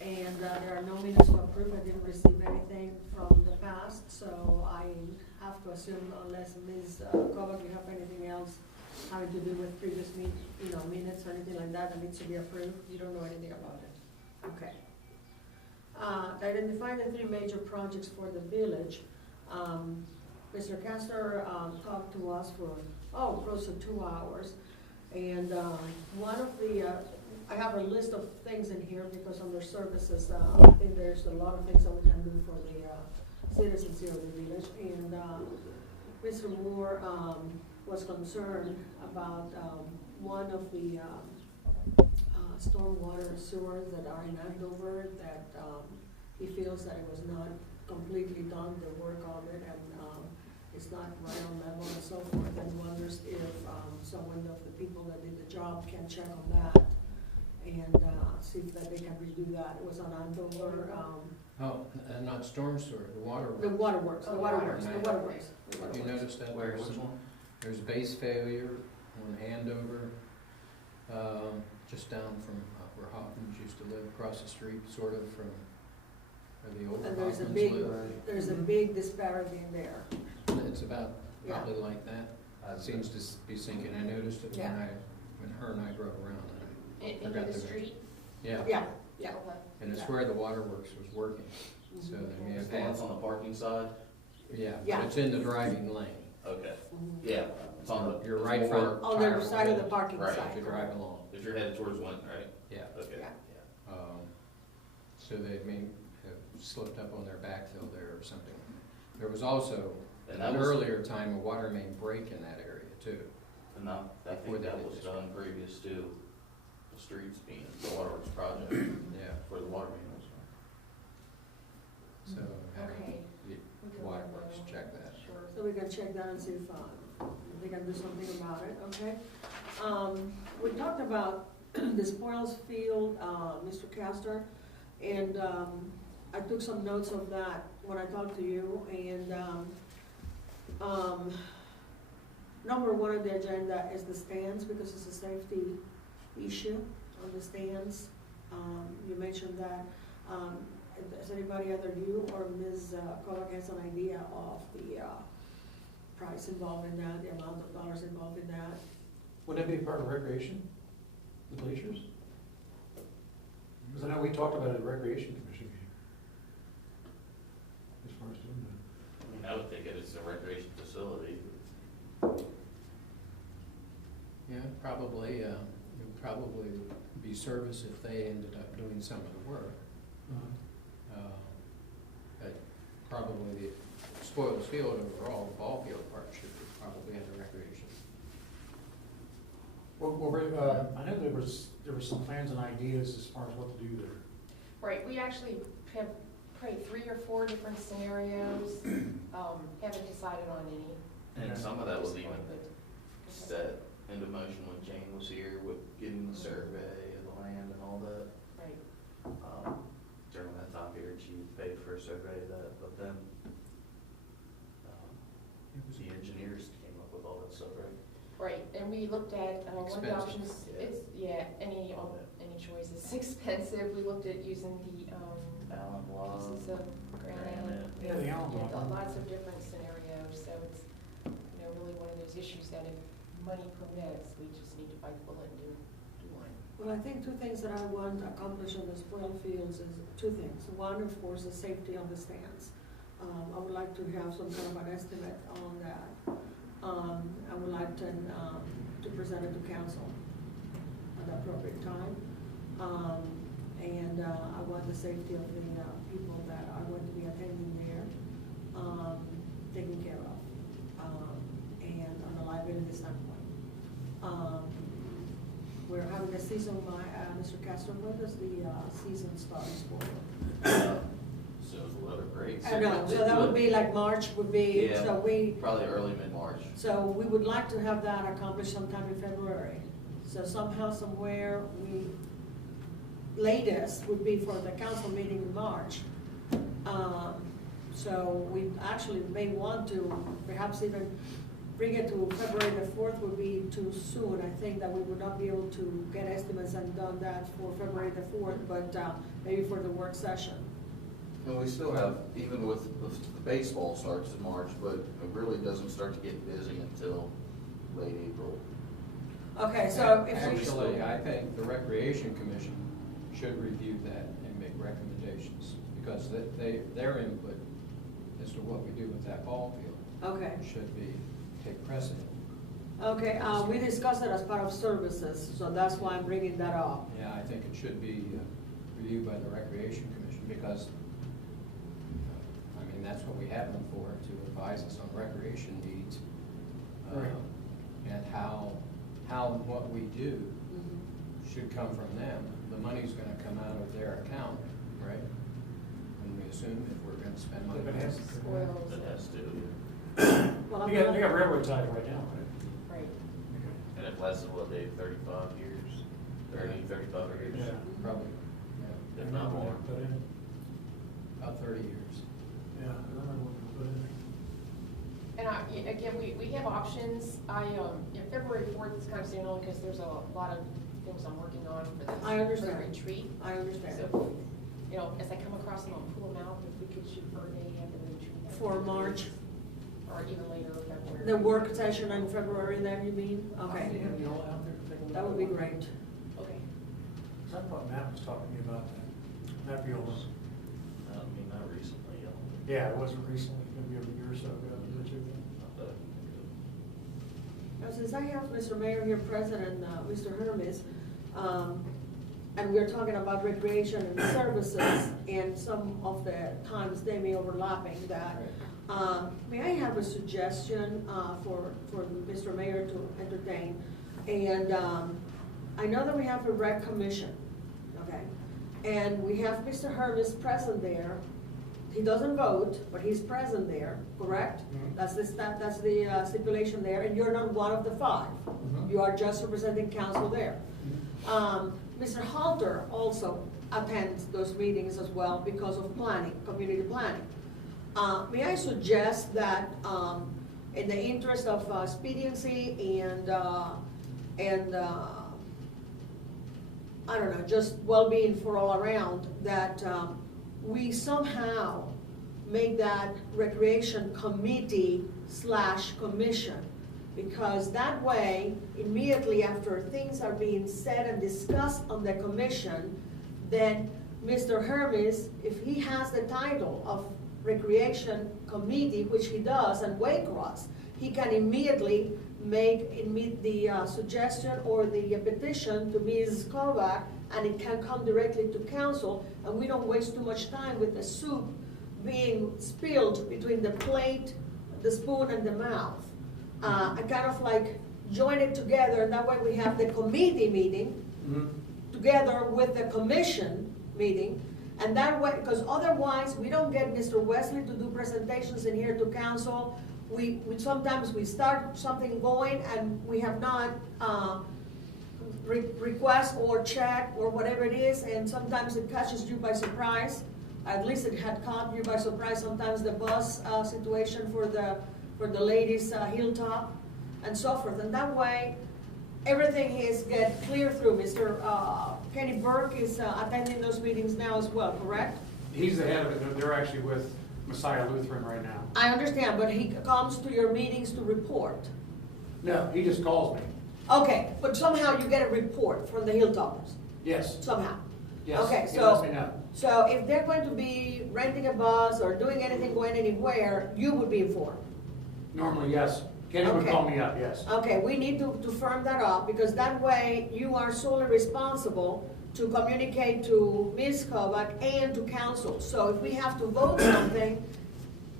And there are no minutes to approve. I didn't receive anything from the past, so I have to assume, unless Ms. Kovac, you have anything else having to do with previous minutes or anything like that needs to be approved. You don't know anything about it. Okay. To identify the 3 major projects for the village, Mr. Castor talked to us for close to 2 hours, and one of the I have a list of things in here because under services, I think there's a lot of things that we can do for the citizens here of the village. And Mr. Moore was concerned about one of the stormwater sewers that are in Andover that he feels that it was not completely done, the work on it, and it's not right on level and so forth, and wonders if someone of the people that did the job can check on that and see if that they can redo that. It was on Andover. Not storm sewer, the waterworks. The waterworks, the waterworks, the waterworks. Have you noticed that? Where, which one? There's base failure on Andover, just down from where Hoffman's used to live, across the street, sort of from where the older And Hoffman's live. there's a big disparity in there. It's about probably like that. It seems to be sinking. I noticed it when her and I drove around. Into the street? Yeah. Yeah, yeah. And it's where the waterworks was working. So they may have had. It's on the parking side? Yeah, Yeah. but it's in the driving lane. Okay. Yeah, it's on the. You're right front. On the side of the parking Right. side. To drive along. If you're headed towards one, right? Yeah. Okay. Yeah. So they may have slipped up on their backfill there or something. There was also, And at that an was, earlier time, a water main break in that area too. and I Before think they that did was this. done previous to the streets being the waterworks project Yeah, for the water main was. so having Okay. the waterworks check that. Sure. So we can check that and see if they can do something about it, okay? We talked about the spoils field, Mr. Castor, and I took some notes of that when I talked to you, and number 1 on the agenda is the stands, because it's a safety issue on the stands. You mentioned that. Does anybody, either you or Ms. Kovac, has an idea of the price involved in that, the amount of dollars involved in that? Would that be part of recreation, the bleachers? Because I know we talked about it at Recreation Commission meeting, as far as doing that. I mean, I would think it is a recreation facility. Yeah, probably, it would probably be service if they ended up doing some of the work. But probably the spoils field overall, the ball field part should probably have a recreation. Well, I know there was some plans and ideas as far as what to do there. Right, we actually have probably 3 or 4 different scenarios, haven't decided on any. And some of that was even But- set into motion when Jane was here with getting the survey of the land and all that. Right. During that time period, she paid for a survey of that, but then the engineers came up with all that stuff, right? Right, and we looked at, one of the Expensive. options, any choice is expensive. We looked at using the, Allen Block. pieces of granite. Yeah, the Allen Block. Lots of different scenarios, so it's, really one of those issues that if money permits, we just need to bite the bullet and do one. Well, I think 2 things that I want to accomplish on the spoil fields is 2 things. 1, of course, the safety of the stands. I would like to have some kind of an estimate on that. I would like to present it to council at the appropriate time. And I want the safety of the people that are going to be attending there taken care of, and on a liability standpoint. We're having a season, Mr. Castro, when does the season start for? So the weather breaks. I know, so that would be like March would be, Yeah. so we, Probably early mid-March. so we would like to have that accomplished sometime in February. So somehow, somewhere, latest would be for the council meeting in March. So we actually may want to perhaps even bring it to February the 4th would be too soon. I think that we would not be able to get estimates and done that for February the 4th, but maybe for the work session. And we still have, even with the baseball starts in March, but it really doesn't start to get busy until late April. Okay, so if we. Actually, I think the Recreation Commission should review that and make recommendations, because their input as to what we do with that ball field Okay, should take precedent. okay, we discussed it as part of services, so that's why I'm bringing that up. Yeah, I think it should be reviewed by the Recreation Commission, because, I mean, that's what we have them for, to advise us on recreation needs. Right. And how what we do Mhm. should come from them. The money's gonna come out of their account, right? And we assume if we're gonna spend money. If it has- Spoils, It has to, Well, I'm They got gonna- railroad ties right now, right? right. and it lasted, what, Dave, 35 years? 35 years? Yeah. Probably, yeah, If not more. Put in, about 30 years. yeah, I remember when we put in. And again, we have options. February 4th is kind of soon only because there's a lot of things I'm working on for this. I understand. for the retreat. I understand. So, as I come across them, I'll pull them out, if we could shoot for a day after the retreat. that For would be great. March? Or even later, February. The work session in February then, you mean? Okay, Have you all out there to take a look? that would be great. Okay. So I thought Matt was talking to me about that. Matt Viola. I mean, not recently, Yeah, it wasn't recently, maybe a year or so ago, a year or two ago. not that I can think of. Now, since I have Mr. Mayor here present and Mr. Hermes, and we're talking about recreation and services, and some of the times they may overlapping that, may I have a suggestion for Mr. Mayor to entertain? And I know that we have a rec commission, okay? And we have Mr. Hermes present there. He doesn't vote, but he's present there, correct? Mhm. That's the stipulation there, and you're not one of the 5. Mhm. You are just representing council there. Mr. Halter also attends those meetings as well because of planning, community planning. May I suggest that, in the interest of expediency and I don't know, just well-being for all around, that we somehow make that recreation committee / commission. Because that way, immediately after things are being said and discussed on the commission, then Mr. Hermes, if he has the title of Recreation Committee, which he does, and Waycross, he can immediately make the suggestion or the petition to Ms. Kovac, and it can come directly to council, and we don't waste too much time with the soup being spilled between the plate, the spoon, and the mouth. I kind of like join it together, and that way we have the committee meeting together with the commission meeting, and that way, because otherwise we don't get Mr. Wesley to do presentations in here to council. We sometimes we start something going and we have not request or check or whatever it is, and sometimes it catches you by surprise. At least it had caught you by surprise. Sometimes the bus situation for the ladies hilltop and so forth, and that way everything is get clear through. Mr. Kenny Burke is attending those meetings now as well, correct? He's the head of it, they're actually with Messiah Lutheran right now. I understand, but he comes to your meetings to report. No, he just calls me. Okay, but somehow you get a report from the hilltoppers, Yes, somehow. yes, Okay, he lets so, me know. so if they're going to be renting a bus or doing anything, going anywhere, you would be informed. Normally, yes. Kenny would Okay. call me up, yes. Okay, we need to firm that up, because that way you are solely responsible to communicate to Ms. Kovac and to council. So if we have to vote something,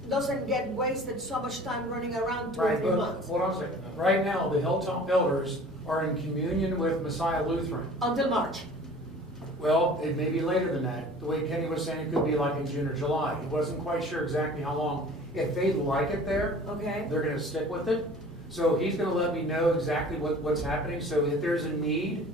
doesn't get wasted so much time running around 2 or Right, 3 but months. what I'm saying, right now, the Hilltop Elders are in communion with Messiah Lutheran. Until March. Well, it may be later than that. The way Kenny was saying, it could be like in June or July. He wasn't quite sure exactly how long. If they like it there, Okay? they're gonna stick with it. So he's gonna let me know exactly what's happening. So if there's a need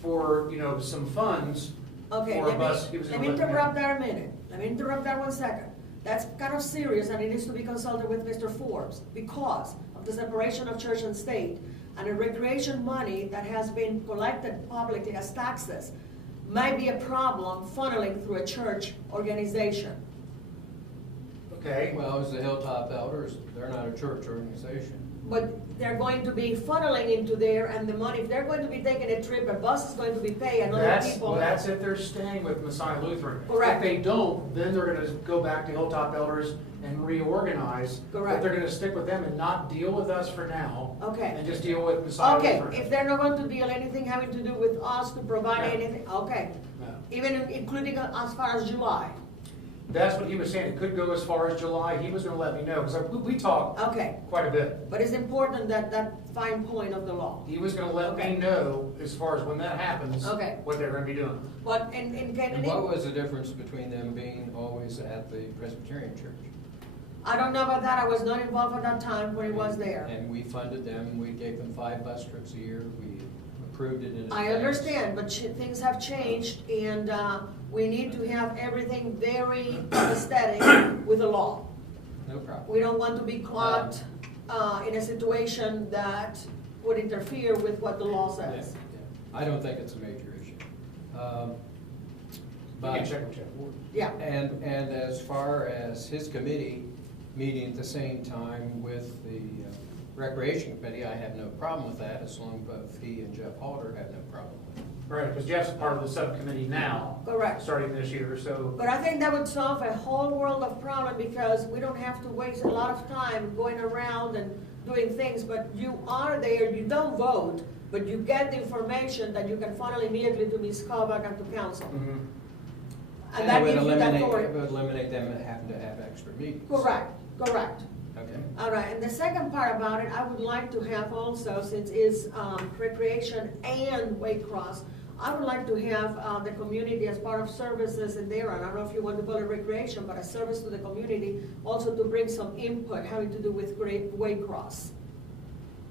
for, some funds Okay, for a bus, he was let gonna me let me know. interrupt that a minute. Let me interrupt that 1 second. That's kind of serious, and it needs to be consulted with Mr. Forbes, because of the separation of church and state, and the recreation money that has been collected publicly as taxes might be a problem funneling through a church organization. Okay, Well, as the Hilltop Elders, they're not a church organization. But they're going to be funneling into there, and the money, if they're going to be taking a trip, a bus is going to be paid, and other people. well, that's if they're staying with Messiah Lutheran. Correct. If they don't, then they're gonna go back to Hilltop Elders and reorganize. Correct. But they're gonna stick with them and not deal with us for now. Okay. And just deal with Messiah Okay, Lutheran. if they're not going to deal anything having to do with us to provide No. anything, okay. No. Even including as far as July, That's what he was saying, it could go as far as July, he was gonna let me know, because we talked okay. quite a bit. But it's important that fine point of the law. He was gonna let Okay. me know as far as when that happens, Okay. what they're gonna be doing. But in And Kennedy, what was the difference between them being always at the Presbyterian Church? I don't know about that, I was not involved at that time when it was there. And we funded them, we gave them 5 bus trips a year, we approved it in advance. I understand, but things have changed, and we need to have everything very aesthetic with the law. No problem. We don't want to be caught in a situation that would interfere with what the law Yeah, says. yeah. I don't think it's a major issue. You can But, check with Jeff. Yeah, and as far as his committee meeting at the same time with the Recreation Committee, I have no problem with that, as long as both he and Jeff Halter have no problem with it. Right, because Jeff's part of the subcommittee now, correct. starting this year, so. But I think that would solve a whole world of problem, because we don't have to waste a lot of time going around and doing things, but you are there, you don't vote, but you get the information that you can funnel immediately to Ms. Kovac and to council. Mhm. And that it would gives you that eliminate, authority. it would eliminate them having to have extra meetings. Correct, correct. Okay. All right, and the second part about it, I would like to have also, since it's recreation and Waycross, I would like to have the community as part of services in there, and I don't know if you want to call it recreation, but a service to the community, also to bring some input having to do with Waycross.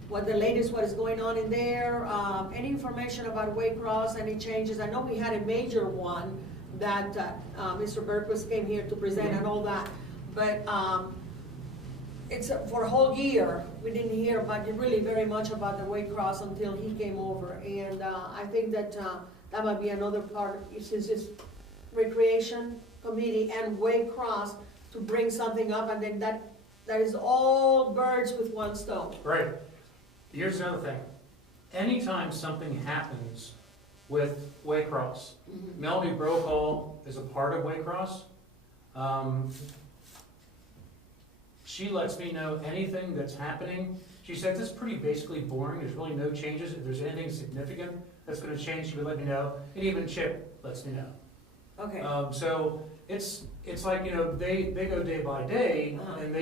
What the latest, what is going on in there, any information about Waycross, any changes. I know we had a major one that Mr. Berquist came here to present and all that, but it's for a whole year, we didn't hear about really very much about the Waycross until he came over, and I think that that might be another part, since it's recreation committee and Waycross, to bring something up, and then that is all birds with one stone. Right. Here's another thing. Anytime something happens with Waycross, Melody Brokaw is a part of Waycross. She lets me know anything that's happening. She said this is pretty basically boring. There's really no changes. If there's anything significant that's going to change, she would let me know. And even Chip lets me know. Okay, So it's like, you know, they go day by day, Uh-huh. and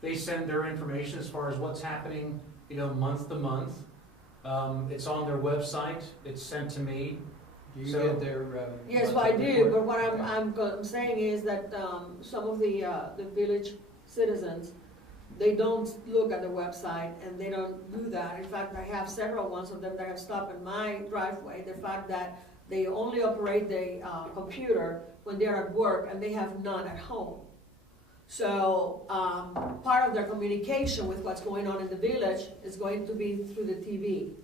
they send their information as far as what's happening, you know, month to month. It's on their website. It's sent to me. Do you So- get their? yes, I do, report? but what Okay. I'm saying is that some of the village citizens, they don't look at the website, and they don't do that. In fact, I have several ones of them that have stopped in my driveway. The fact that they only operate the computer when they're at work, and they have none at home. So part of their communication with what's going on in the village is going to be through the TV.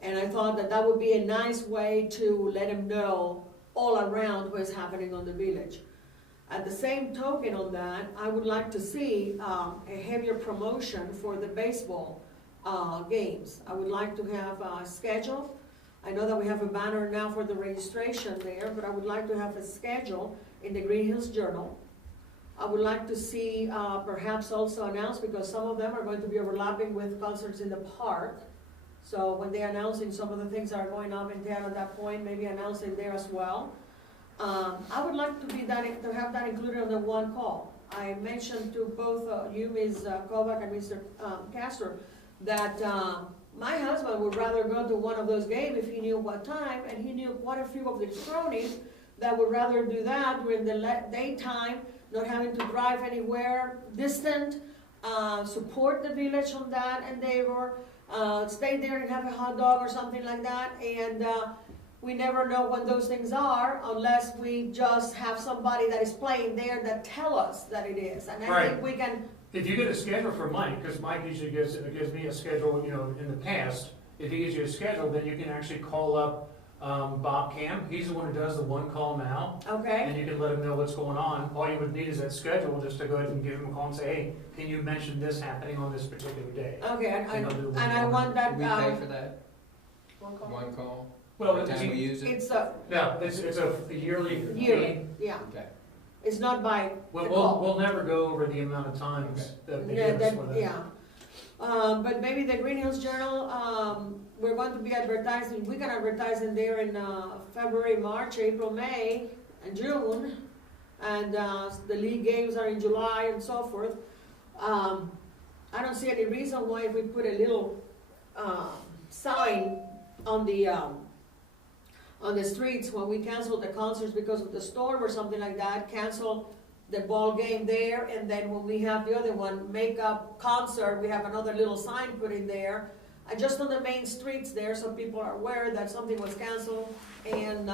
And I thought that that would be a nice way to let them know all around what's happening on the village. At the same token on that, I would like to see a heavier promotion for the baseball games. I would like to have a schedule. I know that we have a banner now for the registration there, but I would like to have a schedule in the Greenhills Journal. I would like to see perhaps also announced, because some of them are going to be overlapping with concerts in the park. So when they're announcing some of the things that are going on in town at that point, maybe announcing there as well. I would like to have that included on the one call. I mentioned to both you, Ms. Kovac and Mr. Castor, that my husband would rather go to one of those games if he knew what time, and he knew quite a few of the cronies that would rather do that during the daytime, not having to drive anywhere distant, support the village on that endeavor, stay there and have a hot dog or something like that, and we never know when those things are unless we just have somebody that is playing there that tell us that it is. And I Right. think we can If you get a schedule from Mike, because Mike usually gives me a schedule, in the past, if he gives you a schedule, then you can actually call up Bob Camp. He's the one who does the one call now. Okay, And you can let him know what's going on. All you would need is that schedule just to go ahead and give him a call and say, hey, can you mention this happening on this particular day? okay, And they'll do one and I call. want that, Do we pay for that? One call. One call? Well, Every time we use it? it's a no, it's a yearly. yearly, yeah, Okay. it's not by the We'll call. never go over the amount of times that they Yeah, give us for that. yeah. But maybe the Greenhills Journal, we're going to be advertising, we can advertise in there in, February, March, April, May, and June. And, the league games are in July and so forth. I don't see any reason why if we put a little, sign on the streets when we cancel the concerts because of the storm or something like that, cancel the ball game there, and then when we have the other one, make-up concert, we have another little sign put in there, just on the main streets there, so people are aware that something was canceled and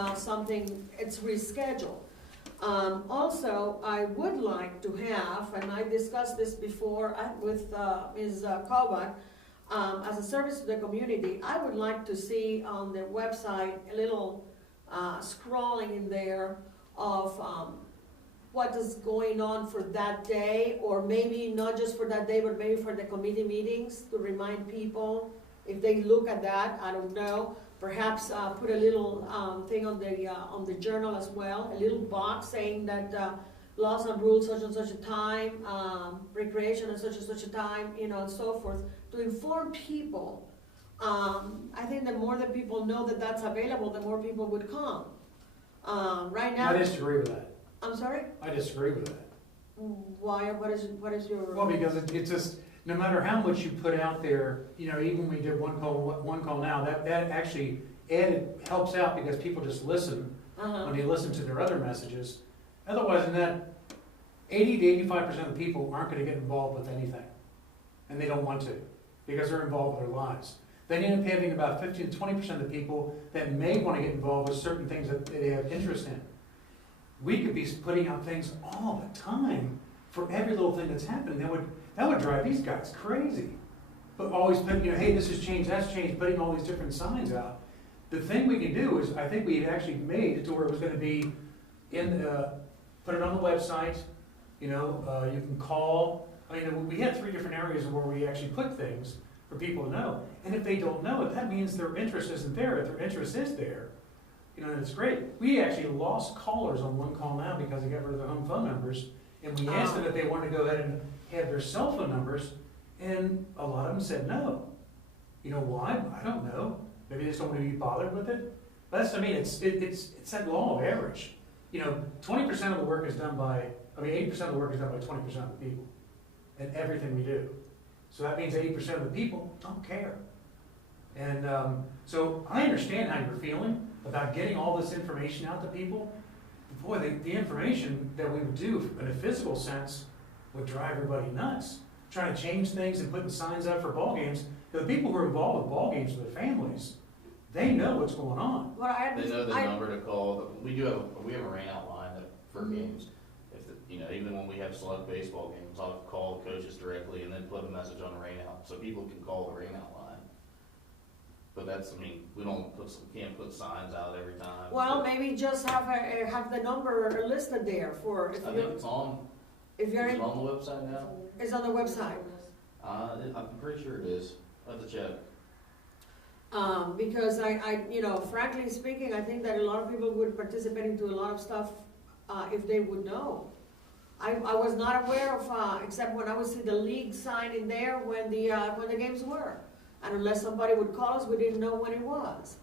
it's rescheduled. Also, I would like to have, and I discussed this before with Ms. Kovac, as a service to the community, I would like to see on the website a little scrolling in there of what is going on for that day, or maybe not just for that day, but maybe for the committee meetings, to remind people, if they look at that, I don't know, perhaps put a little thing on the journal as well, a little box saying that laws and rules such and such a time, recreation at such and such a time, and so forth, to inform people. I think the more that people know that that's available, the more people would come. Right now, I disagree with that. I'm sorry? I disagree with that. Why? What is your? Well, because it's just, no matter how much you put out there, even when we did one call now, that actually helps out because people just listen when they listen to their other messages. Otherwise than that, 80 to 85% of the people aren't gonna get involved with anything. And they don't want to, because they're involved with their lives. Then you end up having about 15 to 20% of the people that may wanna get involved with certain things that they have interest in. We could be putting out things all the time for every little thing that's happening. That would drive these guys crazy. But always putting, hey, this has changed, that's changed, putting all these different signs out. The thing we can do is, I think we actually made it to where it was gonna be put it on the website, you can call. I mean, we had 3 different areas where we actually put things for people to know. And if they don't know it, that means their interest isn't there. If their interest is there, and it's great. We actually lost callers on one call now because they got rid of their home phone numbers. And we asked them if they wanted to go ahead and have their cell phone numbers, and a lot of them said no. Why? I don't know. Maybe they just don't want to be bothered with it. But it's that law of average. 20% of the work is done by, 80% of the work is done by 20% of the people. And everything we do. So that means 80% of the people don't care. And so I understand how you're feeling about getting all this information out to people. Boy, the information that we would do in a physical sense would drive everybody nuts. Trying to change things and putting signs up for ball games. The people who are involved with ball games with their families, they know what's going on. Well, They know the number to call. We have a rain out line for games. Even when we have select baseball games, I'll call the coaches directly and then put a message on the rain out so people can call the rain out line. But we can't put signs out every time. well, maybe just have the number listed there for if I think it's on. if you're Is in, it on the website now? it's on the website. I'm pretty sure it is. I have to check. Because frankly speaking, I think that a lot of people would participate into a lot of stuff if they would know. I was not aware of except when I would see the league sign in there when the games were, and unless somebody would call us, we didn't know when it was.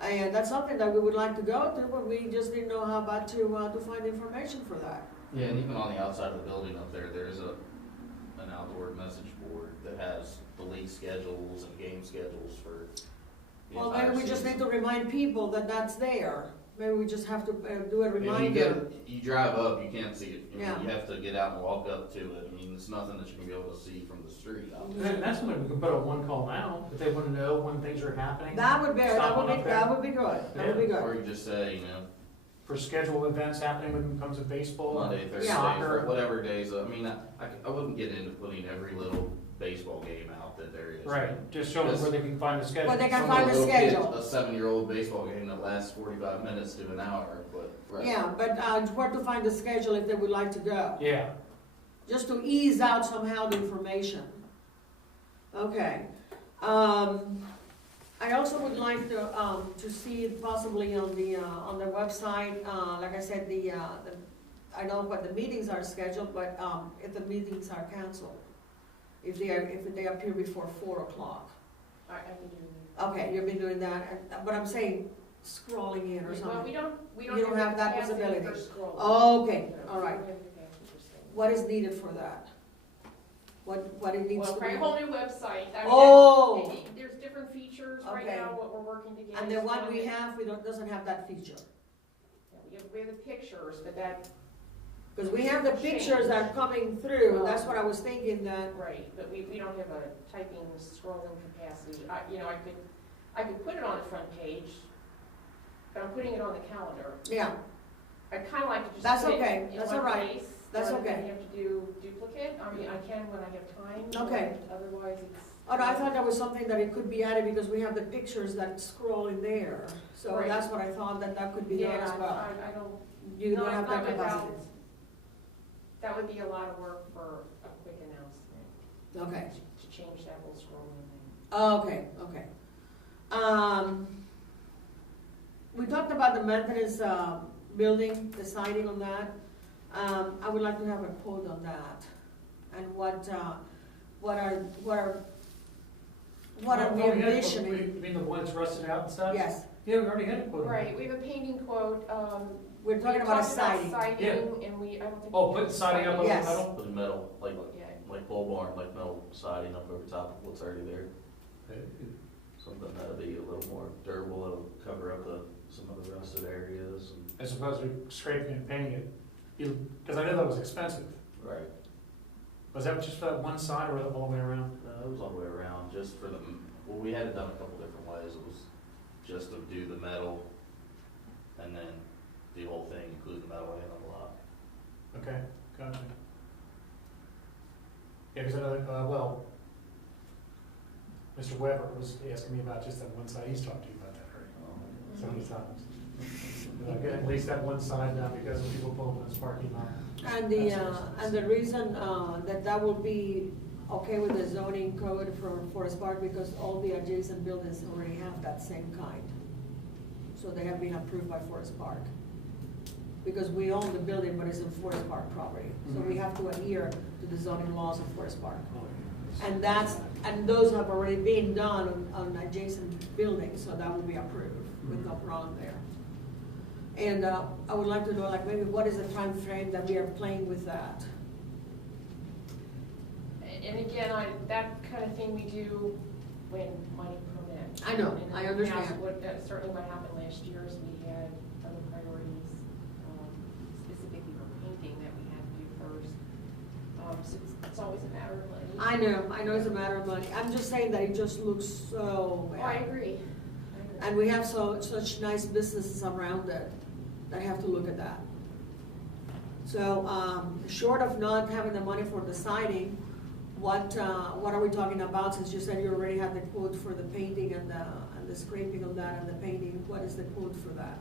And that's something that we would like to go to, but we just didn't know how about to find information for that. Yeah, and even on the outside of the building up there's an outdoor message board that has the league schedules and game schedules for the Well, entire maybe we just season. need to remind people that that's there. Maybe we just have to do a reminder. You drive up, you can't see it. Yeah. You have to get out and walk up to it. It's nothing that you can be able to see from the street. And that's when we can put a one call now, if they want to know when things are happening. That would be Stop on up there. that would be good. That would be Or good. you just say, for scheduled events happening when it comes to baseball, Monday, Thursday, soccer. whatever days, I mean, I wouldn't get into putting every little baseball game out that there is. Right, just show them where they can find the schedule. Where they can Some of find the little kids, schedule. A 7-year-old baseball game that lasts 45 minutes to an hour, but. Yeah, but where to find the schedule if they would like to go? Yeah, Just to ease out somehow the information. Okay. I also would like to see possibly on the website, like I said, I know what the meetings are scheduled, but if the meetings are canceled, if they appear before 4 o'clock. I can do that. Okay, you've been doing that, but I'm saying scrolling in or Well, something. we You don't have that capacity possibility. for scrolling. Okay, No, all we right. don't have the capacity for scrolling. What is needed for that? What it needs Well, to probably a be? whole new website. I mean, Oh! there's different features right Okay. now, what we're working to get. And the is one we that- have, doesn't have that feature. Yeah, we have the pictures, but that, Because we have the pictures that are coming through, that's what I was thinking that, right, but we don't have a typing, scrolling capacity. I could put it on the front page, but I'm putting it on the calendar. yeah, I'd kind of like to just That's put it okay. in That's one all right. place, That's rather than okay. have to do duplicate. I mean, I can when I have time. Okay. but Otherwise, it's. oh, no, I thought that was something that it could be added because we have the pictures that scroll in there. So Right. that's what I thought, that could be done Yeah, as well. I don't. You don't not- have that not without- capacity. That would be a lot of work for a quick announcement, Okay, to change that whole scrolling thing. okay. We talked about the maintenance, building, the siding on that. I would like to have a quote on that. And what are we envisioning? You mean the one that's rusted out and stuff? Yes, Yeah, we already had a quote on that. Right, we have a painting quote, we're talking about a talked siding. Siding, and we, I don't think. Oh, we putting have siding up on the Yes. metal? Put metal, Yeah, like pole barn, like metal siding up over top of what's already there. Something that'll be a little more durable, it'll cover up some of the rusted areas and. As opposed to scraping and painting it. Because I know that was expensive. Right. Was that just for that one side or all the way around? It was all the way around, just for well, we had it done a couple different ways. It was just to do the metal and then the whole thing, include the metal and the block. Okay, gotcha. Yeah, because I know, Mr. Weber was asking me about just that one side. He's talked to you about that, right? So many times. Get at least that one side now because of people pulling in this parking lot. And the reason that will be okay with the zoning code for Forest Park, because all the adjacent buildings already have that same kind. So they have been approved by Forest Park. Because we own the building, but it's in Forest Park property. So we have to adhere to the zoning laws of Forest Park. And those have already been done on adjacent buildings, so that will be approved with no problem there. And I would like to know, like, maybe what is the time frame that we are playing with that? and again, that kind of thing we do when money permits. I know, And I in the past, understand. certainly what happened last year is we had other priorities, specifically for painting that we had to do first. So it's always a matter of money. I know it's a matter of money. I'm just saying that it just looks so Oh, I bad. agree. And we have such nice businesses around it that have to look at that. So, short of not having the money for the siding, what are we talking about? Since you said you already had the quote for the painting and the scraping on that and the painting, what is the quote for that?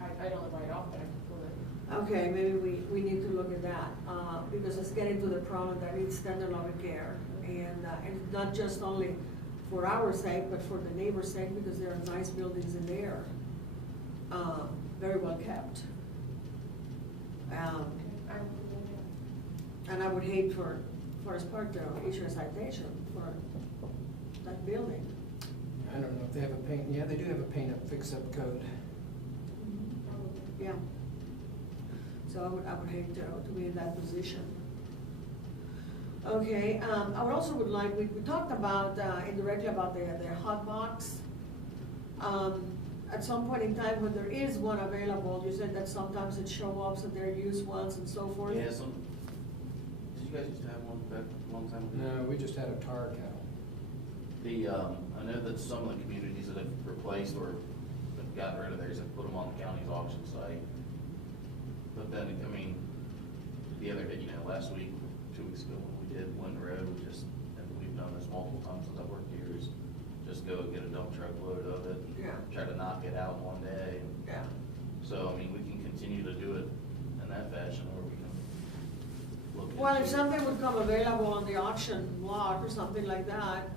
I don't know right off, but I can pull it. Okay, maybe we need to look at that, because it's getting to the problem that needs tender loving care. And not just only for our sake, but for the neighbor's sake, because there are nice buildings in there, very well kept. I will pull it. And I would hate for Forest Park to issue a citation for that building. I don't know if they have a paint, yeah, they do have a paint up, fix up code. Yeah. So I would hate to be in that position. Okay, I would also would like, we talked about, indirectly about the hot box. At some point in time, when there is one available, you said that sometimes it show up, so they're used once and so forth. Yeah, did you guys used to have one back a long time ago? No, we just had a tar kettle. I know that some of the communities that have replaced or have gotten rid of theirs have put them on the county's auction site. But then, I mean, the other day, last week, 2 weeks ago, when we did Wind Road, and we've done this multiple times since I've worked here, is just go get a dump truck load of it, and Yeah. try to knock it out in one day. Yeah. So, I mean, we can continue to do it in that fashion, or we can look into. Well, if something would come available on the auction block or something like that,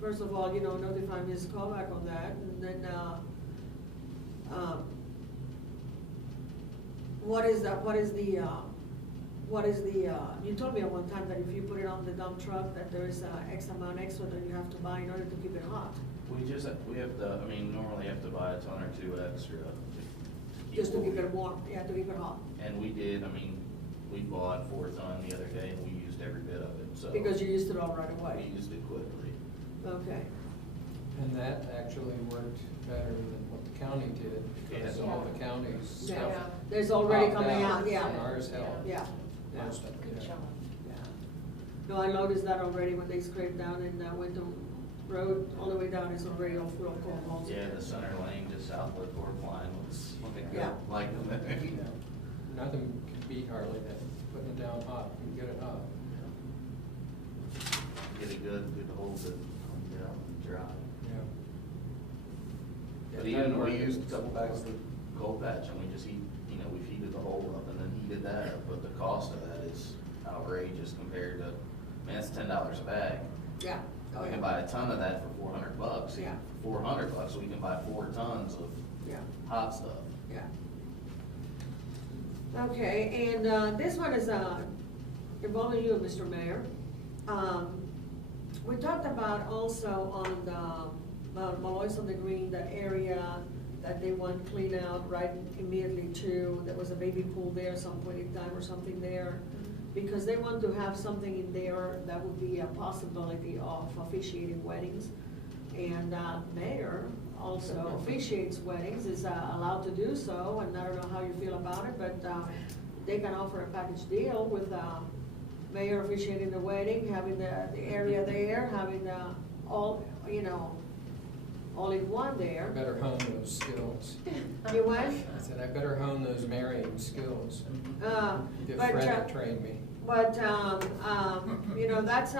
first of all, notify Ms. Kovac on that, and then, you told me at one time that if you put it on the dump truck, that there is X amount extra that you have to buy in order to keep it hot. We have to, normally have to buy a ton or two extra. Just to keep what it warm, yeah, to keep it hot. And we did, we bought 4 ton the other day, and we used every bit of it, so. Because you used it all right away. We used it quickly. Okay. And that actually worked better than what the county did, because all the counties Yeah. stuff. There's already popped coming out, yeah. And ours held. Yeah. Yeah. Most of it, Good yeah. job. Yeah. No, I noticed that already when they scraped down and Wyndham Road, all the way down, it's already all full of coal holes. Yeah, the center lane just south of the court line was Yeah. like them. Yeah. Nothing can beat Harley that putting it down hot, and get it hot. Get it good hold it, get out and dry. Yeah. But Yeah, even that we worked. used a couple bags of cold patch, and we just we heated the hole up and then heated that up, but the cost of that is outrageous compared to, it's $10 a bag. Yeah. Oh, We yeah. can buy a ton of that for $400. Yeah. For $400, we can buy 4 tons of Yeah. hot stuff. Yeah. Okay, and this one is involving you, Mr. Mayor. We talked about also on the Maloys on the Green, that area that they want clean out right immediately to, there was a baby pool there at some point in time or something there. Because they want to have something in there that would be a possibility of officiating weddings. And mayor also officiates weddings, is allowed to do so, and I don't know how you feel about it, but they can offer a package deal with mayor officiating the wedding, having the area there, having all in one there. Better hone those skills. You what? I said, I better hone those marrying skills. Get But, Fred to train me. But, that's,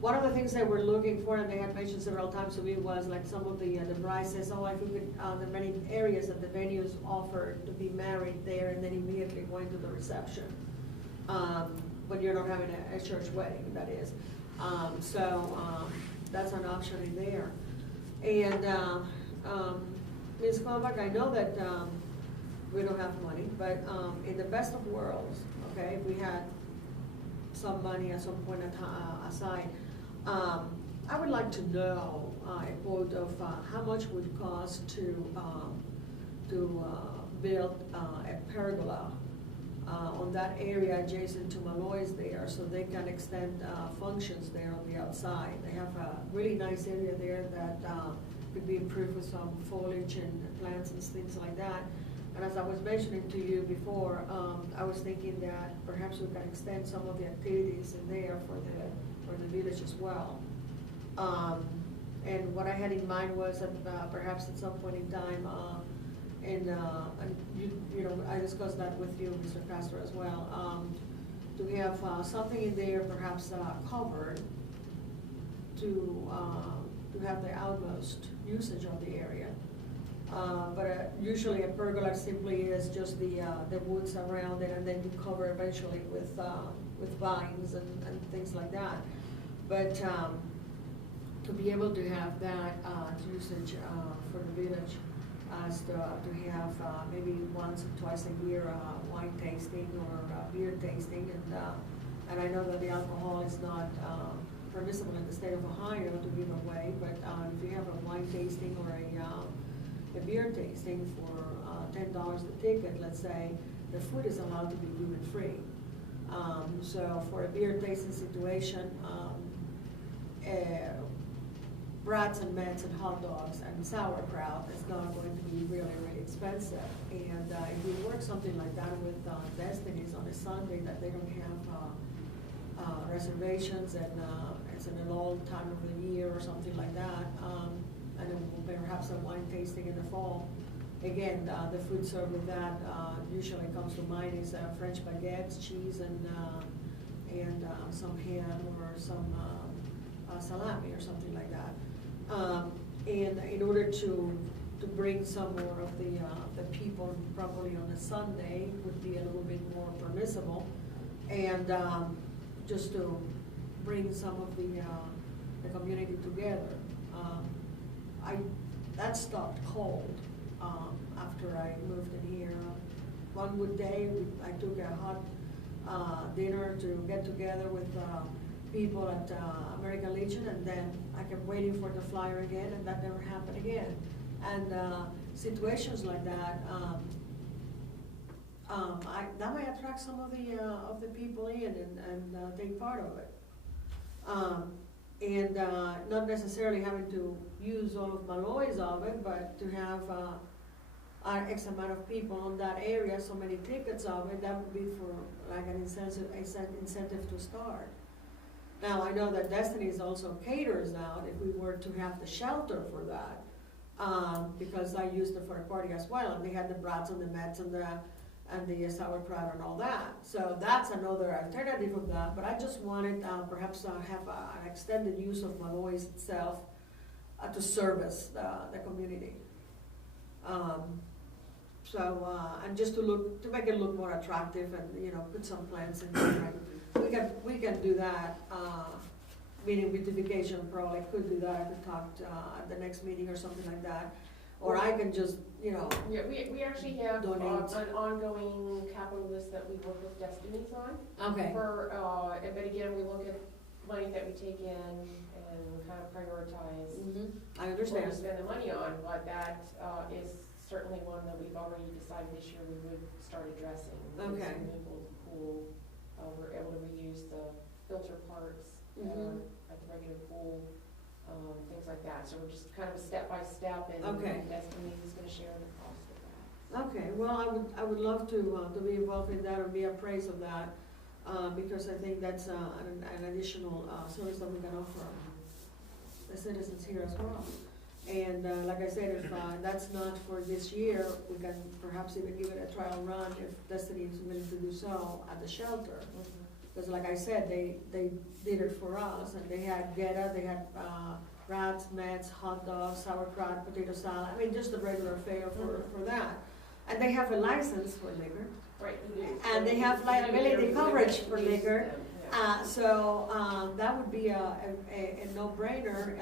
one of the things they were looking for, and they had mentioned several times to me, was like some of the bride says, oh, I think there are many areas that the venues offer to be married there and then immediately going to the reception. When you're not having a church wedding, that is. That's an option in there. And, Ms. Kovac, I know that, we don't have money, but, in the best of worlds, okay, if we had some money at some point aside, I would like to know a quote of how much would it cost to build a pergola on that area adjacent to Maloy's there, so they can extend functions there on the outside. They have a really nice area there that could be improved with some foliage and plants and things like that. And as I was mentioning to you before, I was thinking that perhaps we can extend some of the activities in there for the village as well. And what I had in mind was that perhaps at some point in time, and I discussed that with you, Mr. Castro, as well, to have something in there perhaps covered to have the utmost usage of the area. But usually a pergola simply is just the woods around it, and then you cover eventually with vines and things like that. But to be able to have that usage for the village, as to have maybe once or twice a year wine tasting or beer tasting, and I know that the alcohol is not permissible in the state of Ohio to give away, but if you have a wine tasting or a beer tasting for $10 a ticket, let's say, the food is allowed to be gluten-free. So for a beer tasting situation, brats and mets and hot dogs and sauerkraut is not going to be really, really expensive. And if we work something like that with Destiny's on a Sunday that they don't have reservations and it's in a lull time of the year or something like that, and then perhaps a wine tasting in the fall, again, the food served with that, usually comes to mind is French baguettes, cheese, and some ham or some salami or something like that. And in order to bring some more of the people probably on a Sunday would be a little bit more permissible. And just to bring some of the community together. That stopped cold after I moved in here. One good day, I took a hot dinner to get together with people at American Legion, and then I kept waiting for the flyer again, and that never happened again. And situations like that, that might attract some of the people in and take part of it. And not necessarily having to use all of Malloy's of it, but to have X amount of people on that area, so many tickets of it, that would be for like an incentive to start. Now, I know that Destiny's also caters out if we were to have the shelter for that, because I used it for a party as well, and they had the brats and the mets and the sauerkraut and all that. So that's another alternative of that, but I just wanted perhaps have an extended use of Malloy's itself to service the community. And just to make it look more attractive and, put some plants in there. We can do that, meeting beautification probably could do that. I could talk at the next meeting or something like that. Or I can just, Yeah, we actually have donate. an ongoing capital list that we work with Destinies on. Okay. But again, we look at money that we take in and kind of prioritize I what understand. we spend the money on, but that is certainly one that we've already decided this year we would start addressing. Okay. Swimming pool, pool, we're able to reuse the filter parts at the regular pool. Things like that, so we're just kind of a step by step, and Okay. Destiny is going to share the cost of that. Okay, well, I would love to be involved in that or be appraised of that, because I think that's an additional service that we can offer the citizens here as well. And like I said, if that's not for this year, we can perhaps even give it a trial run if Destiny is willing to do so at the shelter. Because like I said, they did it for us, and they had geta, they had rats, mets, hot dogs, sauerkraut, potato salad. I mean, just the regular fare for that. And they have a license for liquor. Right, we do. And they have liability coverage for liquor. Yeah. So that would be a no-brainer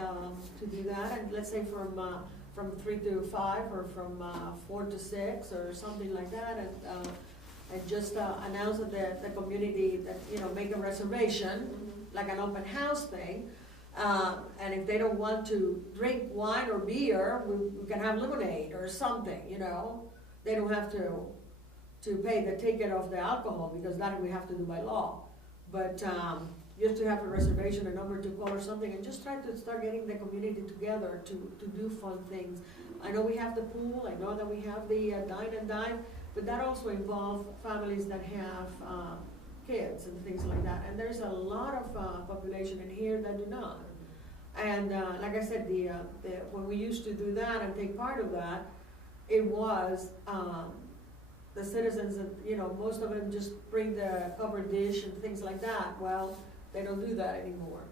to do that. And let's say from 3 to 5 or from 4 to 6 or something like that. And just announce that the community that, make a reservation, like an open house thing. And if they don't want to drink wine or beer, we can have lemonade or something, They don't have to pay the ticket of the alcohol, because that we have to do by law. But just to have a reservation, a number to call or something, and just try to start getting the community together to do fun things. I know we have the pool, I know that we have the dine and dine, but that also involves families that have kids and things like that. And there's a lot of population in here that do not. And like I said, when we used to do that and take part of that, it was the citizens, that, most of them just bring the covered dish and things like that. Well, they don't do that anymore.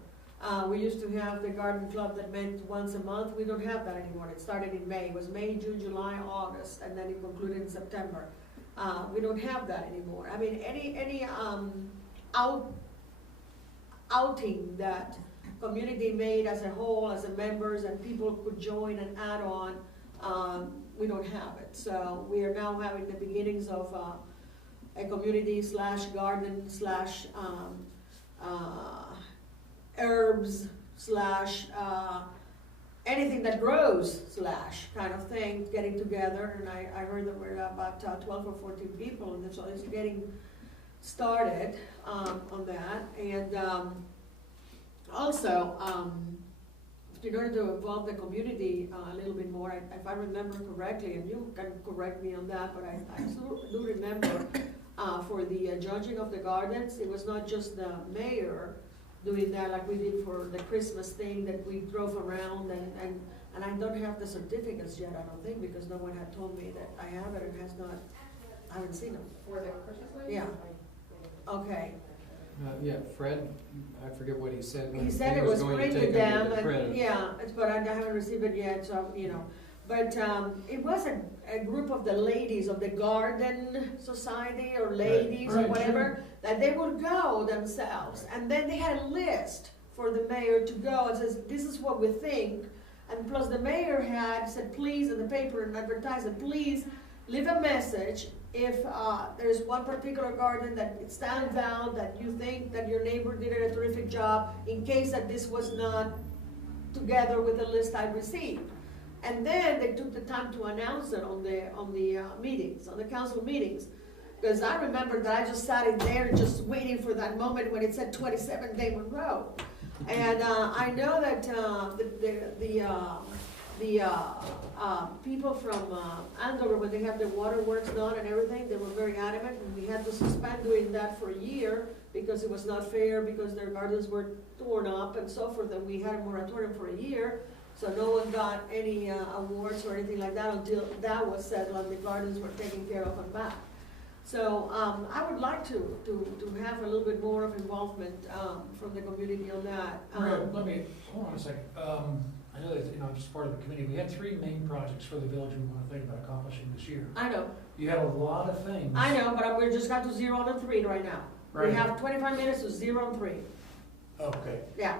We used to have the garden club that met once a month. We don't have that anymore. It started in May. It was May, June, July, August, and then it concluded in September. We don't have that anymore. I mean, any outing that community made as a whole, as a members, and people could join and add on, we don't have it. So we are now having the beginnings of a community / garden / herbs / anything that grows / kind of thing, getting together. And I heard that we're about 12 or 14 people, and so it's getting started on that. And also, in order to involve the community a little bit more, if I remember correctly, and you can correct me on that, but I do remember for the judging of the gardens, it was not just the mayor doing that like we did for the Christmas thing that we drove around and And I don't have the certificates yet, I don't think, because no one had told me that I have it and has not, I haven't seen them. For the Christmas lights? Yeah. Okay. Yeah, Fred, I forget what he said. He said it was going to printed take them, the and, credit. yeah, but I haven't received it yet, so, you know. But, it was a group of the ladies of the Garden Society, or ladies, or Right, whatever, that they would go themselves, and then they had a list for the mayor to go, and says, this is what we think, and plus the mayor had said, please, in the paper and advertised it, please, leave a message if there's one particular garden that it stands out, that you think that your neighbor did a terrific job, in case that this was not together with the list I received. And then they took the time to announce it on the meetings, on the council meetings. Because I remember that I just sat in there just waiting for that moment when it said 27 Damon Road. And I know that the people from Andover, when they have their waterworks done and everything, they were very adamant, and we had to suspend doing that for a year because it was not fair, because their gardens were torn up and so forth, and we had a moratorium for a year. So no one got any awards or anything like that until that was settled and the gardens were taken care of and back. So I would like to have a little bit more of involvement from the community on that. Let me, hold on a second. I know that, I'm just part of the committee. We had 3 main projects for the village we want to think about accomplishing this year. I know. You had a lot of things. I know, but we're just got to 0 on 3 right now. Right. We have 25 minutes to 0 on 3. Okay. Yeah,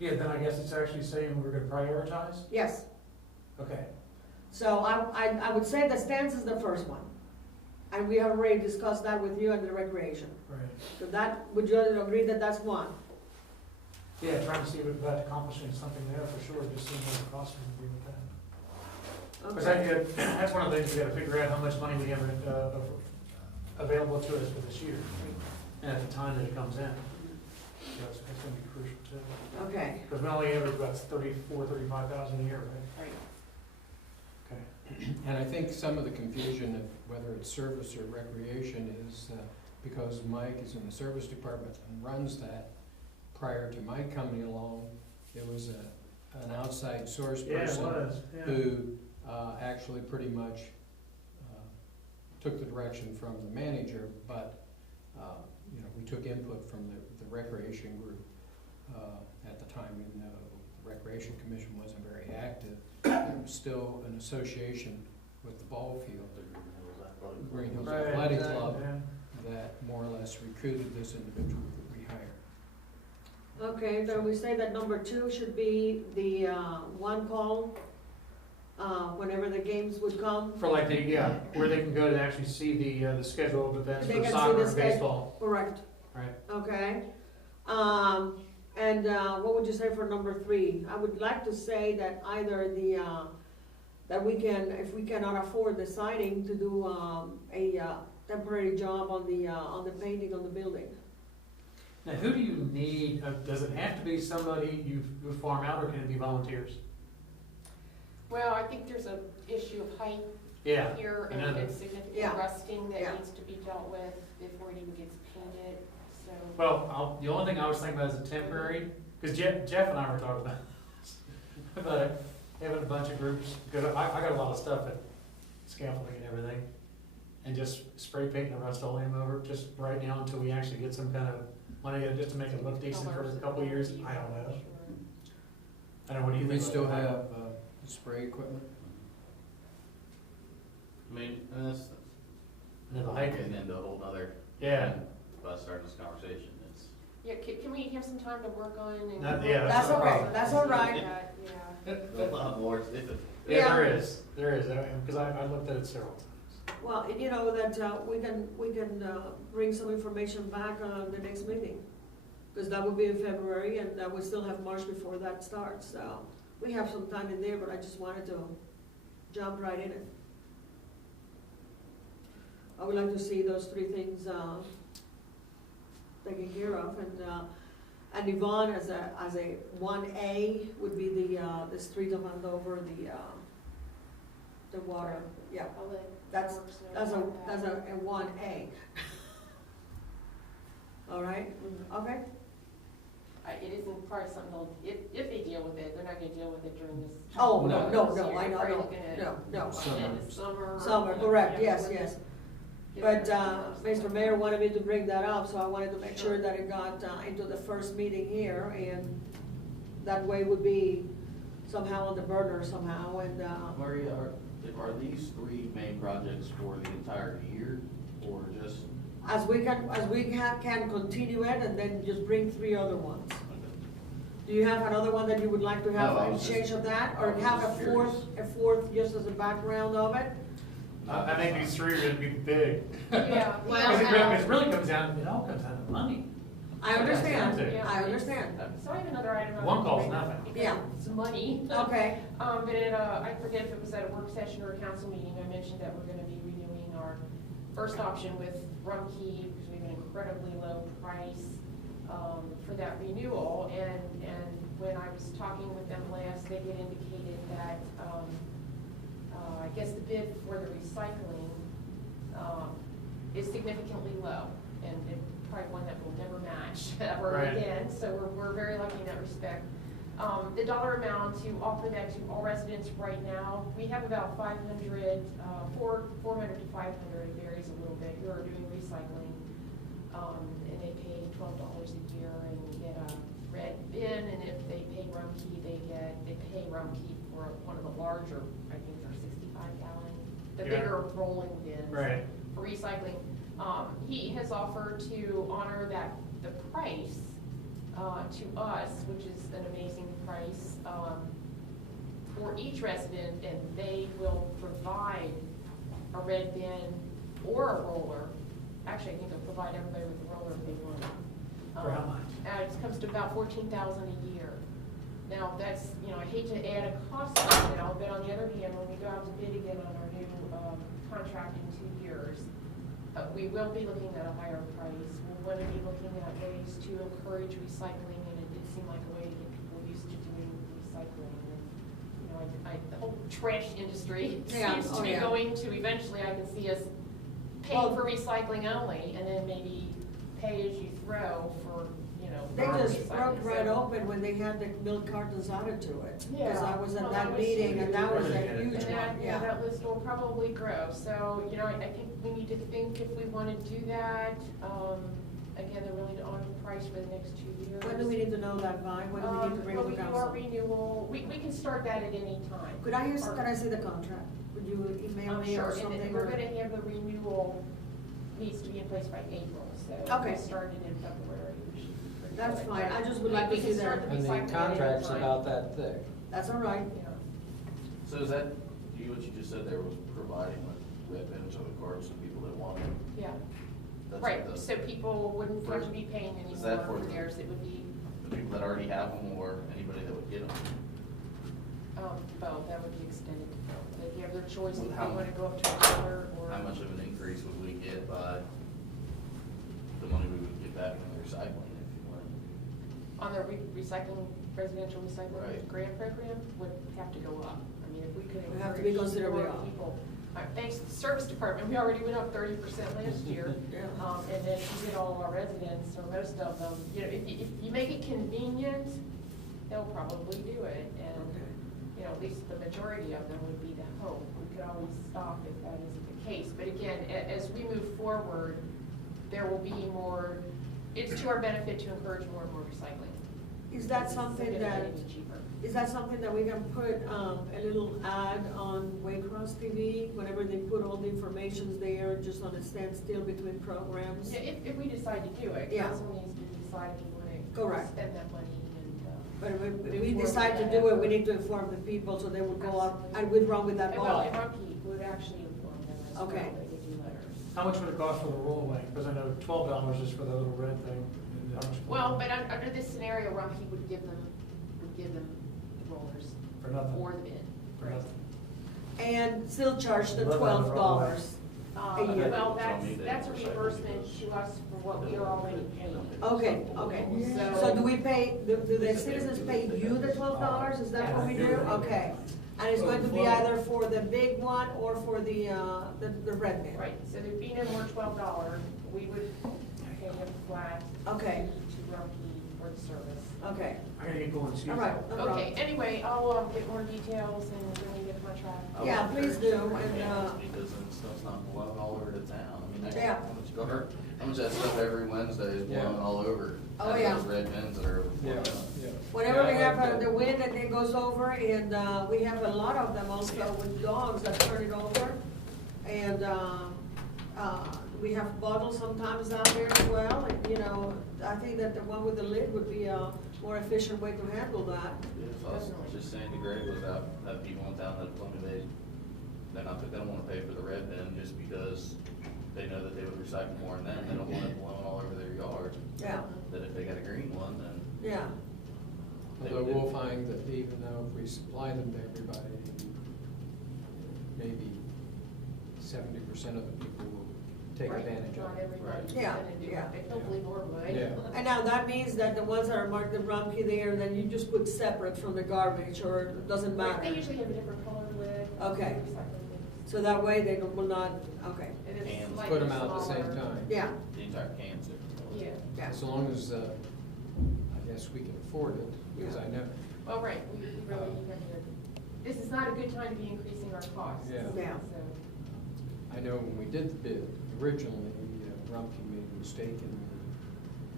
Yeah, then I guess it's actually saying we're gonna prioritize? yes. Okay. So I would say the stance is the first one. And we have already discussed that with you and the recreation. Right. So that, would you agree that that's one? Yeah, trying to see about accomplishing something there for sure, just seeing what the cost would be with that. Because that's one of the things we gotta figure out how much money we have available to us for this year, and at the time that it comes in. So it's gonna be crucial too. Okay. Because we only average about 35,000 a year, right? Right. Okay. And I think some of the confusion of whether it's service or recreation is because Mike is in the service department and runs that. Prior to Mike coming along, it was an outside source person who actually pretty much took the direction from the manager, but we took input from the recreation group at the time, even though the Recreation Commission wasn't very active. There was still an association with the ball field, the Greenhills Athletic Club, that more or less recruited this individual that we hired. Okay, then we say that number 2 should be the one call whenever the games would come. For like where they can go to actually see the schedule of events They for can see soccer the and schedule. baseball. Correct. Right. Okay. And what would you say for number 3? I would like to say that either that we can, if we cannot afford the siding, to do a temporary job on the painting on the building. Now, who do you need? Does it have to be somebody you farm out, or can it be volunteers? Well, I think there's an issue of height Yeah. here I know and that. significant Yeah. rusting that Yeah. needs to be dealt with before it even gets painted, so. Well, the only thing I was thinking about is a temporary, because Jeff and I were talking about having a bunch of groups, because I got a lot of stuff at scaffolding and everything, and just spray painting the Rust-Oleum over, just right now until we actually get some kind of money, just to make it look decent for a couple of years. I don't know. I don't know, what do you We think? still about that? have spray equipment. I mean, and that's, And the height. getting into a whole nother, Yeah. by starting this conversation, it's. Yeah, can we have some time to work on and? Yeah, That's not a okay, problem. that's all right. Yeah. A lot more, it's, Yeah, there is, because I looked at it several times. Well, and you know that we can bring some information back on the next meeting, because that will be in February, and we still have March before that starts, so we have some time in there, but I just wanted to jump right in it. I would like to see those 3 things taken care of, and Yvonne as a 1A would be the street of Andover, the water, yeah. I'll let That's Works know That's about a 1A. All right, okay. It isn't probably something they'll, if they deal with it, they're not gonna deal with it during this. Oh, no, no, So no, I you're know, probably no, looking at no. in the summer. or, Summer, you know, correct, yeah, yes, with yes. the- But, yeah, Mr. Mayor wanted me to bring that up, so I wanted to make sure Sure. that it got into the first meeting here, and that way would be somehow on the burner somehow, and, Maria, are these three main projects for the entire year, or just? as we can continue it, and then just bring 3 other ones. Do you have another one that you would like to have No, I a was change just- of that, I or was have just a curious. fourth just as a background of it? I think these three are gonna be big. Yeah, Because it well, really comes down, it all comes down to money. I understand, Yeah. I understand. so I have another item. I One want to call's bring up nothing. because Yeah. It's money. Okay, But at, I forget if it was at a work session or a council meeting, I mentioned that we're gonna be renewing our first option with Rumpke, because we have an incredibly low price, for that renewal, and when I was talking with them last, they had indicated that, I guess the bid for the recycling, is significantly low, and probably one that will never match ever Right. again, so we're very lucky in that respect. The dollar amount to offer that to all residents right now, we have about 500, 400 to 500, it varies a little bit, who are doing recycling. And they pay $12 a year and get a red bin, and if they pay Rumpke, they pay Rumpke for one of the larger, I think they're 65-gallon, the Yeah. bigger rolling bins Right. for recycling. He has offered to honor the price to us, which is an amazing price, for each resident, and they will provide a red bin or a roller. Actually, I think they'll provide everybody with a roller if they want. For how much? It comes to about $14,000 a year. Now, that's, I hate to add a cost right now, but on the other hand, when we go out to bid again on our new contract in 2 years, we will be looking at a higher price. We're going to be looking at ways to encourage recycling, and it did seem like a way to get people used to doing recycling. And, the whole trash industry Yeah, seems to oh, be yeah. going to, eventually I can see us paying Well- for recycling only, and then maybe pay as you throw for, they just non-recycling. broke right So- open when they had the milk cartons added to it. Because Yeah. I was at Well, that that was meeting, and that was a huge. huge And that, one, yeah, yeah. that list will probably grow, so, I think we need to think if we wanna do that, again, they're willing to honor the price for the next 2 years. When do we need to know that by? When do we need to bring Well, it we to do our council? renewal, we can start that at any time. Could I see the contract? Would you email me Sure, or and something? then we're or- gonna have the renewal, needs to be in place by April, so. Okay. We started in February. We should be pretty That's good. fine. I just would We- like to we see can start that. the And the recycling at any contract's time. about that thick. That's all right. Yeah. So is that, what you just said there was providing like red bins or the cards to people that want it? Yeah, That's right, what so people wouldn't have to be paying Is that anymore for for theirs, it would be, the people that already have them, or anybody that would get them? well, that would be extended. They have their choice if they How- wanna go up to a dollar or. How much of an increase would we get by the money we would get back in the recycling if you went? On the recycling, residential recycling Right. grant program would have to go up. I mean, if we could We have to be encourage considerably more up. people. Thanks to the service department, we already went up 30% last year. Yeah. And then if you get all our residents, or most of them, if you make it convenient, they'll probably do it. And, at least the majority of them would be the hope. We could always stop if that isn't the case. But again, as we move forward, there will be more, it's to our benefit to encourage more and more recycling. Is that something Instead of that, getting it cheaper. is that something that we can put, a little ad on Waycross TV, whenever they put all the informations there, just on a standstill between programs? Yeah, if we decide to do it, Yeah. council needs to decide if we want to Correct. spend that money But if Move we forward decide to with do that it, we effort. need to inform the people, so they will go up, and we'd run with that and, well, ball. and Rumpke would actually inform them as well, Okay. they would do letters. How much would it cost for the rollaway? Because I know $12 is for the little red thing. How much- Well, but under this scenario, Rumpke would give them the rollers For nothing. or the bid. For nothing. And still charge the Love that $12. A year. Well, that's a reimbursement to us for what we are already paying. Okay, okay. So do we pay, do the citizens pay you the $12? Is that what we do? Okay. And it's going to be either for the big one or for the red bin? Right, so there'd be no more $12, we would pay them flat Okay. to Rumpke for the service. Okay, I gotta get going, excuse me. all right, no problem. Okay, anyway, I'll get more details and bring you the contract. I would Yeah, please encourage do, you to bring and, cans Because then stuff's not blowing all over the town. I mean, Yeah. How much of that stuff every Wednesday is blowing all over? Oh, yeah. Those red bins that are Yeah, overflowing. yeah. Whenever we Yeah, have but- the wind and it goes over, and we have a lot of them also with dogs that turn it over. And we have bottles sometimes out there as well, and, you know, I think that the one with the lid would be a more efficient way to handle that. So I was just saying to Greg was have people in town that told me they don't wanna pay for the red bin just because they know that they would recycle more than them, they don't want it blowing all over their yard. Yeah, That if they got a green one, then yeah, Although we'll find that even though if we supply them to everybody, maybe 70% of the people will take Right, advantage of Not it. everybody's Yeah, gonna do yeah. it, hopefully more would. Yeah. and now that means that the ones that are marked the Rumpke there, then you just put separate from the garbage, or it doesn't Right, matter? They usually have a different color lid. Okay. Recycling bins. So that way they will not, okay, And it's Cans. slightly Put them out at the same smaller. time. yeah, the entire can's there. Yeah, yeah, As long as, I guess we can afford it, because I know, well, right, we really need to, this is not a good time to be increasing our costs. Yeah. Yeah. So, I know when we did the bid, originally, Rumpke made a mistake in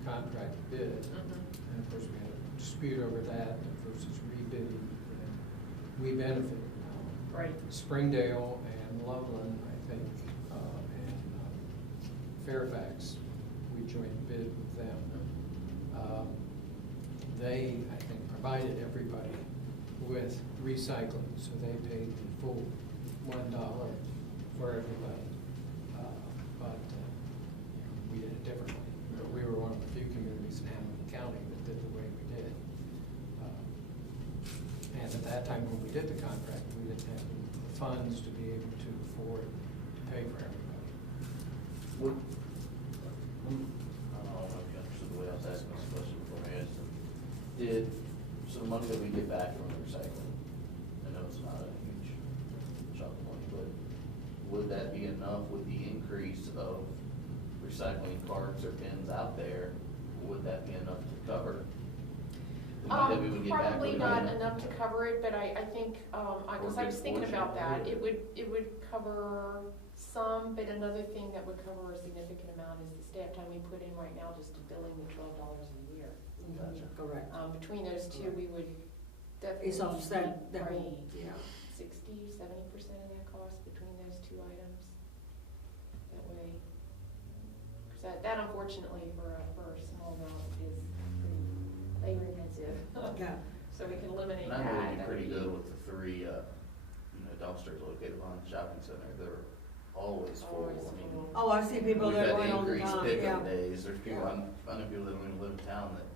the contract bid. And of course, we had a dispute over that versus rebidding, and we benefit now. Right. Springdale and Loveland, I think, and Fairfax, we joint bid with them. They, I think, provided everybody with recycling, so they paid the full $1 for everybody. But we did it differently. But we were one of the few communities in Hamilton County that did the way we did. And at that time, when we did the contract, we didn't have the funds to be able to afford to pay for everybody. I don't know if you understood the way I was asking this question before I asked it. So the money that we get back from the recycling, I know it's not a huge chunk of money, but would that be enough with the increase of recycling carts or bins out there? Would that be enough to cover the money that we would get back? Probably Would it not be- enough to cover it, but I think, because I was thinking about that, it would cover some, but another thing that would cover a significant amount is the staff time we put in right now just to billing the $12 a year. Gotcha. correct. Between those two, we would definitely. It's offset, be that right whole, yeah. 60, 70% of that cost between those two items. That way, because that unfortunately for a small amount is pretty labor intensive. Yeah. So we can eliminate And I that. know we'd be That pretty would good with the three, dumpsters located on the shopping center. They're always full. Always I mean, full. Oh, I see people we've that had going all the increased time, pickup yeah. days. There's people, Yeah. I know people that don't even live in town that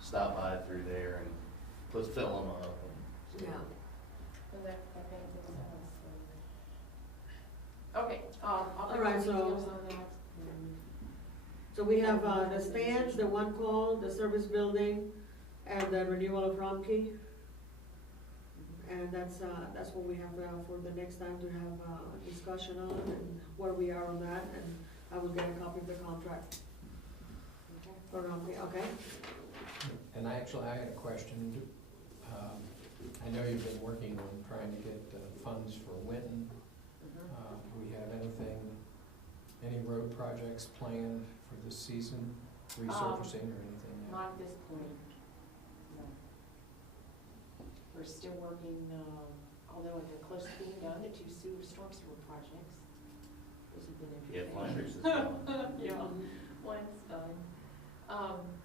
stop by through there and fill them up. Yeah. And that makes sense. So. Okay, I'll All put right, more so- details on that. So we have the stands, the one call, the service building, and the renewal of Rumpke. And that's what we have for the next time to have a discussion on, and where we are on that, and I will get a copy of the contract for Rumpke, okay? And I had a question. I know you've been working on trying to get funds for Winton. Do we have any road projects planned for this season, resurfacing or anything? Not at this point, no. We're still working, although they're close to being done, the two storm sewer projects. Those have been Yeah, interesting. Flanders is gone. Yeah, one's done.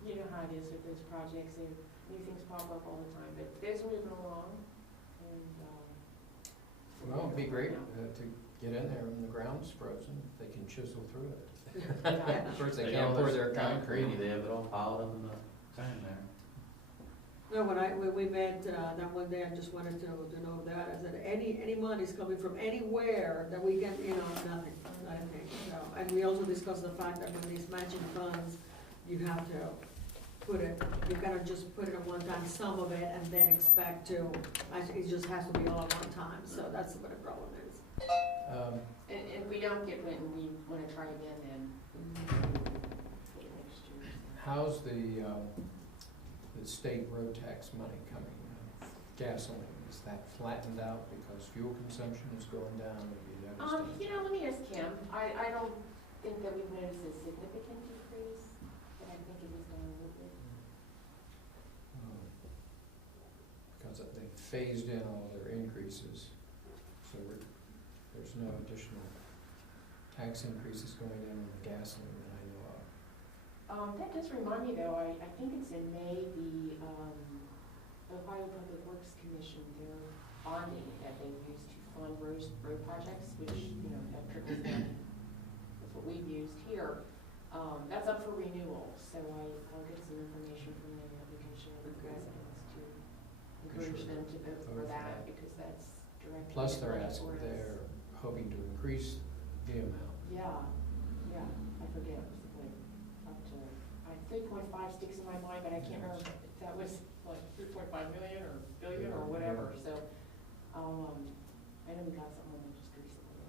You know how it is with those projects, new things pop up all the time, but those are moving along, and, Well, it'd be great to get in there when the ground's frozen, they can chisel through it. yeah. Of course, they They can't know pour there's their concrete. They have it all piled up in the tank there. No, when we met, that one day, I just wanted to know that, I said, any money's coming from anywhere that we can, nothing, so. And we also discussed the fact that when these matching funds, you have to put it, you gotta just put it at one time, some of it, and then expect to, it just has to be all at one time, so that's what the problem is. And if we don't get Winton, we wanna try again then. For the next year. How's the state road tax money coming? Gasoline, is that flattened out because fuel consumption is going down? Have you noticed You know, let me ask Kim. I don't think that we've noticed a significant decrease, but I think it is going a little bit. Because they phased in all their increases, so there's no additional tax increases going in on the gasoline that I know of. That does remind me though, I think it's in May, the Ohio Public Works Commission, their bonding that they use to fund road projects, which, you know, that trickles down. That's what we've used here. That's up for renewal, so I'll get some information from them that we can share with the residents to encourage them to vote for that, because that's directly. Plus they're related asking, to us. they're hoping to increase the amount. Yeah, I forget, it was like up to, 3.5 sticks in my mind, but I can't remember if that was like 3.5 million or billion or whatever, so, I know we got something just recently,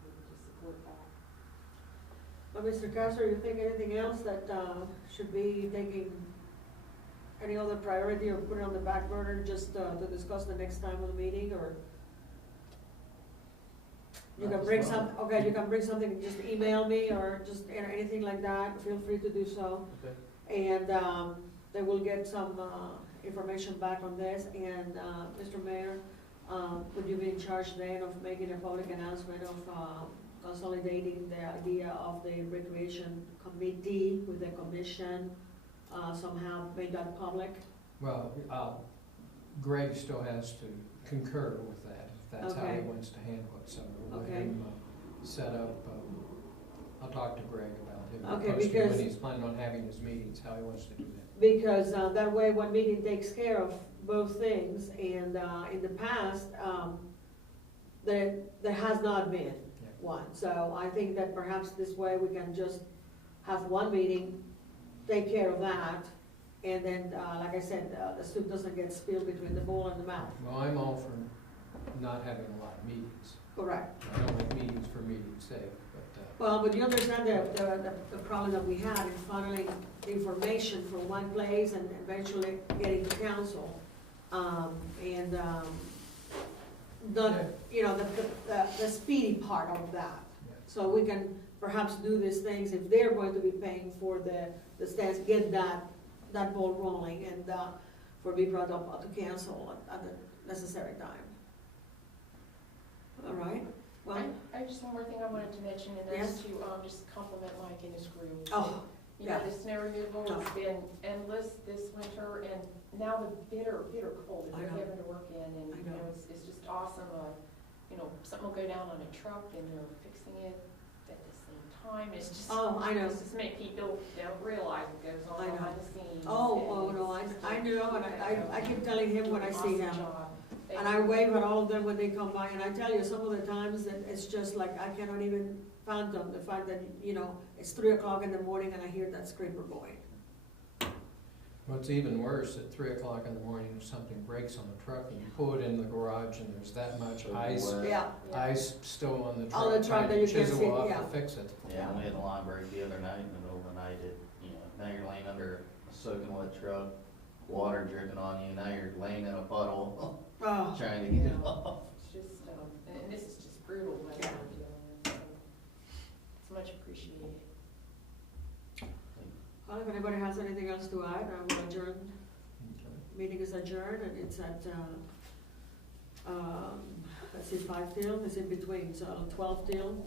we would just support that. Well, Mr. Castro, you think anything else that, should be taking any other priority or put it on the back burner just, to discuss the next time of the meeting, or? You can bring some, okay, you can bring something, just email me or just anything like that, feel free to do so. Okay. And, they will get some, information back on this, and, Mr. Mayor, would you be in charge then of making a public announcement of, consolidating the idea of the recreation committee with the commission, somehow make that public? Well, Greg still has to concur with that, if that's how he Okay. wants to handle it, so we'll let Okay. him set up, I'll talk to Greg about him Okay, posting because- when he's planning on having his meetings, how he wants to do that. Because, that way one meeting takes care of both things, and, in the past, there has not been Yeah. one. So I think that perhaps this way we can just have one meeting, take care of that, and then, like I said, the soup doesn't get spilled between the bowl and the mouth. Well, I'm all for not having a lot of meetings. Correct. I don't like meetings for meeting's sake, but, Well, but you understand the problem that we had in funneling information from one place and eventually getting to council. Yeah. You know, the speedy part of that. yeah. So we can perhaps do these things, if they're going to be paying for the stands, get that ball rolling, and, for be brought up to council at the necessary time. All right, well, I have just one more thing I wanted to mention, and Yes. that's to, just compliment Mike and his crew. oh, You know, yeah. the snow removal has been endless this winter, and now the bitter cold that I they're know. having to work in, and, I you know. know, it's just awesome. You know, something will go down on a truck, and they're fixing it at the same time. It's just, Oh, I know. it's just make people don't realize what goes I on know. behind the scenes. Oh, and no, it's just I know, and I keep telling him when I see awesome him. job. Thank And I you. wave at all of them when they come by, and I tell you, some of the times that it's just like, I cannot even fathom the fact that, you know, it's 3 o'clock in the morning and I hear that screamer going. What's even worse, at 3 o'clock in the morning, if something breaks on the truck and you pull it in the garage and there's that much ice, Yeah, ice still on the On the truck, truck trying that to you can't chisel see, up yeah. to fix it. Yeah, we had a line break the other night, in the middle of the night, now you're laying under a soaking wet truck, water dripping on you, now you're laying in a puddle, oh, trying to get it off. It's just, and this is just brutal what Yeah. we're dealing with, so it's much appreciated. well, if anybody has anything else to add, I will adjourn. Okay. Meeting is adjourned, and it's at, let's see, 5 till, it's in between, so 12 till.